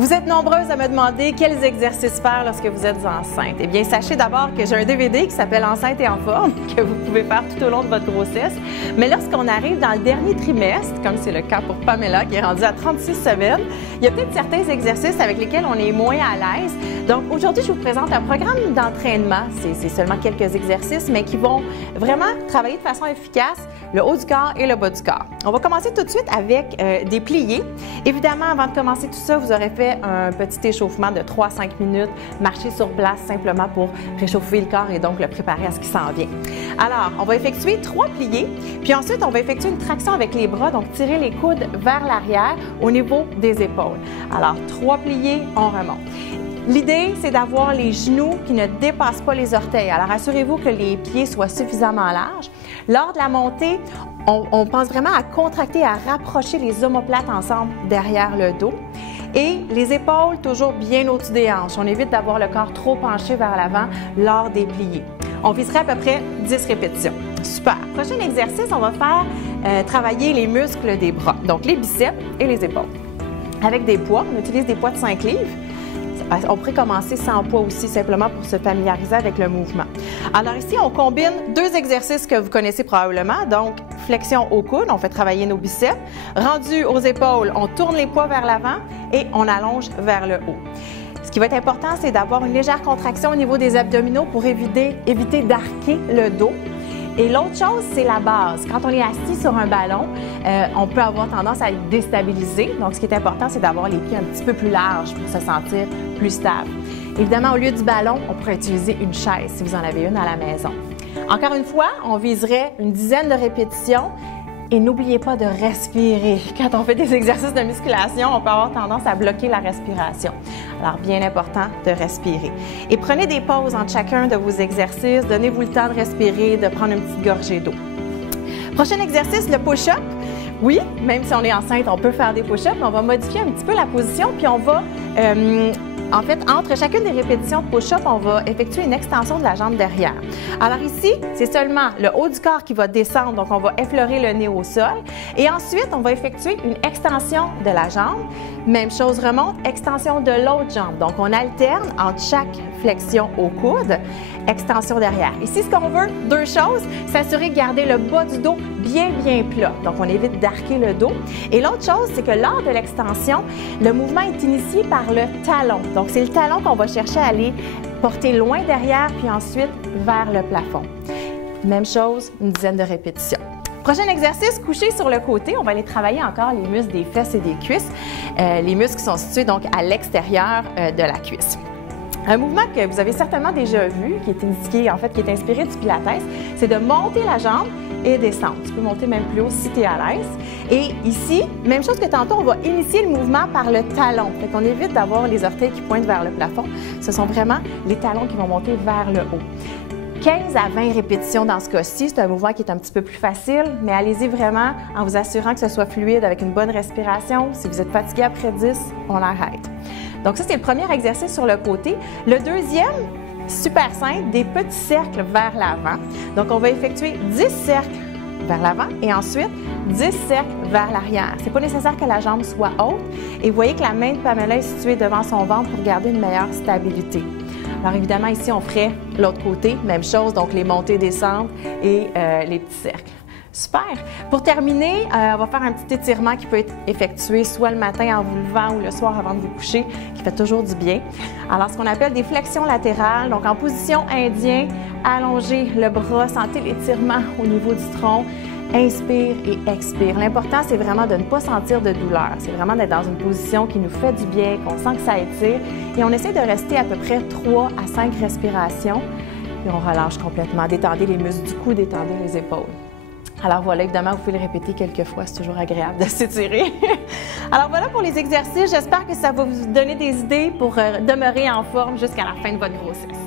Vous êtes nombreuses à me demander quels exercices faire lorsque vous êtes enceinte. Eh bien, sachez d'abord que j'ai un DVD qui s'appelle Enceinte et en forme, que vous pouvez faire tout au long de votre grossesse. Mais lorsqu'on arrive dans le dernier trimestre, comme c'est le cas pour Pamela qui est rendue à 36 semaines, il y a peut-être certains exercices avec lesquels on est moins à l'aise. Donc aujourd'hui, je vous présente un programme d'entraînement. C'est seulement quelques exercices, mais qui vont vraiment travailler de façon efficace le haut du corps et le bas du corps. On va commencer tout de suite avec des pliés. Évidemment, avant de commencer tout ça, vous aurez fait un petit échauffement de 3 à 5 minutes, marcher sur place simplement pour réchauffer le corps et donc le préparer à ce qui s'en vient. Alors, on va effectuer 3 pliés, puis ensuite, on va effectuer une traction avec les bras, donc tirer les coudes vers l'arrière au niveau des épaules. Alors, 3 pliés, on remonte. L'idée, c'est d'avoir les genoux qui ne dépassent pas les orteils. Alors, assurez-vous que les pieds soient suffisamment larges. Lors de la montée, on pense vraiment à contracter, à rapprocher les omoplates ensemble derrière le dos. Et les épaules toujours bien au-dessus des hanches. On évite d'avoir le corps trop penché vers l'avant lors des pliés. On viserait à peu près 10 répétitions. Super! Prochain exercice, on va faire travailler les muscles des bras, donc les biceps et les épaules. Avec des poids, on utilise des poids de 5 livres. On pourrait commencer sans poids aussi, simplement pour se familiariser avec le mouvement. Alors ici, on combine 2 exercices que vous connaissez probablement, donc flexion au coude, on fait travailler nos biceps. Rendu aux épaules, on tourne les poids vers l'avant et on allonge vers le haut. Ce qui va être important, c'est d'avoir une légère contraction au niveau des abdominaux pour éviter d'arquer le dos. Et l'autre chose, c'est la base. Quand on est assis sur un ballon, on peut avoir tendance à être déstabilisé. Donc, ce qui est important, c'est d'avoir les pieds un petit peu plus larges pour se sentir plus stable. Évidemment, au lieu du ballon, on pourrait utiliser une chaise si vous en avez une à la maison. Encore une fois, on viserait une dizaine de répétitions. Et n'oubliez pas de respirer. Quand on fait des exercices de musculation, on peut avoir tendance à bloquer la respiration. Alors, bien important de respirer. Et prenez des pauses entre chacun de vos exercices. Donnez-vous le temps de respirer, de prendre une petite gorgée d'eau. Prochain exercice, le push-up. Oui, même si on est enceinte, on peut faire des push-ups, mais on va modifier un petit peu la position, puis on va... En fait, entre chacune des répétitions de push-up, on va effectuer une extension de la jambe derrière. Alors ici, c'est seulement le haut du corps qui va descendre, donc on va effleurer le nez au sol. Et ensuite, on va effectuer une extension de la jambe. Même chose remonte, extension de l'autre jambe. Donc, on alterne entre chaque flexion au coude, extension derrière. Ici, ce qu'on veut, 2 choses, s'assurer de garder le bas du dos bien plat. Donc, on évite d'arquer le dos. Et l'autre chose, c'est que lors de l'extension, le mouvement est initié par le talon. Donc, c'est le talon qu'on va chercher à aller porter loin derrière, puis ensuite vers le plafond. Même chose, une dizaine de répétitions. Prochain exercice, couché sur le côté, on va aller travailler encore les muscles des fesses et des cuisses. Les muscles qui sont situés donc à l'extérieur de la cuisse. Un mouvement que vous avez certainement déjà vu, qui est indiqué, en fait, qui est inspiré du Pilates, c'est de monter la jambe et descendre. Tu peux monter même plus haut si tu es à l'aise. Et ici, même chose que tantôt, on va initier le mouvement par le talon. Fait qu'on évite d'avoir les orteils qui pointent vers le plafond. Ce sont vraiment les talons qui vont monter vers le haut. 15 à 20 répétitions dans ce cas-ci. C'est un mouvement qui est un petit peu plus facile, mais allez-y vraiment en vous assurant que ce soit fluide avec une bonne respiration. Si vous êtes fatigué après 10, on arrête. Donc ça, c'est le premier exercice sur le côté. Le deuxième, super simple, des petits cercles vers l'avant. Donc on va effectuer 10 cercles vers l'avant et ensuite 10 cercles vers l'arrière. C'est pas nécessaire que la jambe soit haute. Et vous voyez que la main de Pamela est située devant son ventre pour garder une meilleure stabilité. Alors évidemment, ici, on ferait l'autre côté, même chose, donc les montées, descentes et les petits cercles. Super! Pour terminer, on va faire un petit étirement qui peut être effectué soit le matin en vous levant ou le soir avant de vous coucher, qui fait toujours du bien. Alors, ce qu'on appelle des flexions latérales, donc en position indien, allongez le bras, sentez l'étirement au niveau du tronc. Inspire et expire. L'important, c'est vraiment de ne pas sentir de douleur. C'est vraiment d'être dans une position qui nous fait du bien, qu'on sent que ça étire. Et on essaie de rester à peu près 3 à 5 respirations. Et on relâche complètement. Détendez les muscles du cou, détendez les épaules. Alors voilà, évidemment, vous pouvez le répéter quelques fois. C'est toujours agréable de s'étirer. Alors voilà pour les exercices. J'espère que ça va vous donner des idées pour demeurer en forme jusqu'à la fin de votre grossesse.